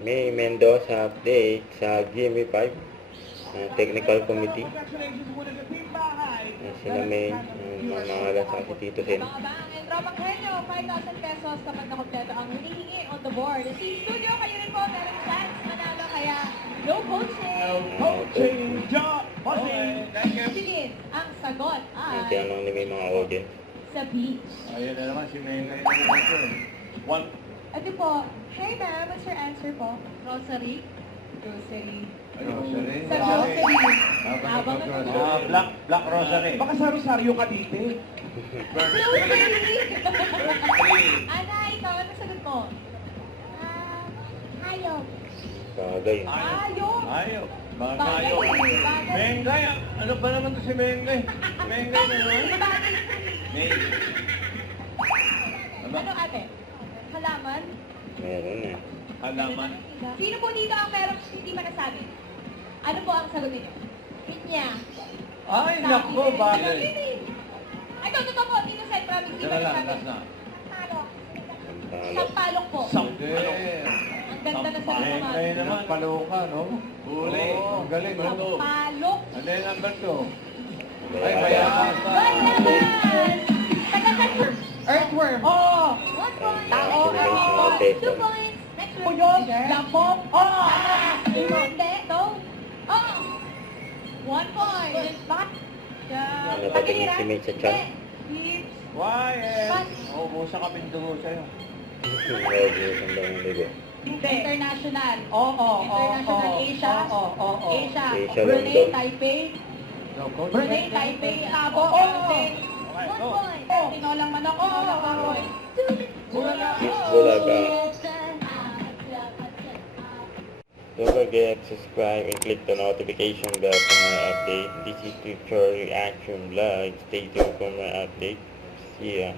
May Mendoza update sa GMA5 Technical Committee. Sila May mamahala sa si Tito Sen. Mga bang, and Tropang Henyo, 5,000 pesos kapag nakompleto ang hinihingi on the board. At si Studio, kayo rin po, meron chance manalo, kaya no coaching. Coaching job, bossing. Sige, ang sagot Ang ay tinanong ni may mga audience. sa beach. Ayun na naman si Mengay. One. Ito po, hey ma'am, what's your answer po? Grocery? Grocery. Rosary. Sa grocery. Habang Black Rosary. Baka sari-saryo ka dito. grocery! Ana, ikaw, ano sagot mo? Hayop. Bagay. Hayop. Ayaw. Bagay. Bagayo. Bagay. Mengay. Ano ba naman to si Mengay? Mengay na naman. May. Ano ate? Halaman? Meron na. Halaman. Sino po dito ang merong hindi manasabi? Ano po ang sagot ninyo? Pinya. Ay, nako, bagay. Ay, totoo po, Tito Sen, promise, hindi Tara lang, manasabi. last na. Sampalok. Sampalok. Sampalok po. Sampalok. Ang ganda na sagot naman. Mengay naman. Paluka, no? Huli. Ang galing, no? Sampalok. Ano yung number 2? Ay, Bayaran. mayaman. Taga-confirm. Earthworm. Oo. 1 point. Tao. Estimation of 2 points. Next one. Puyol. Lapok. Oh! Hindi. Ito. Oh. 1 point. Bakit? Ano patingin si May sa chat? Lips. Quiet. Oh, busa ka pindugo sa'yo. Ang daw ng ligo. Hindi. International. Oo. International Asia. Oo. Asia. Asia, Brunei, London. Taipei. No, coach. Brunei, Taipei. Abo. Oo. Mountain. Okay, 1 go. point. Tinolang manok. Tinolang baboy. Bulaga. Don't forget to subscribe and click the notification bell for more updates. This is Future Reaction Vlog. Stay tuned for more updates. See ya.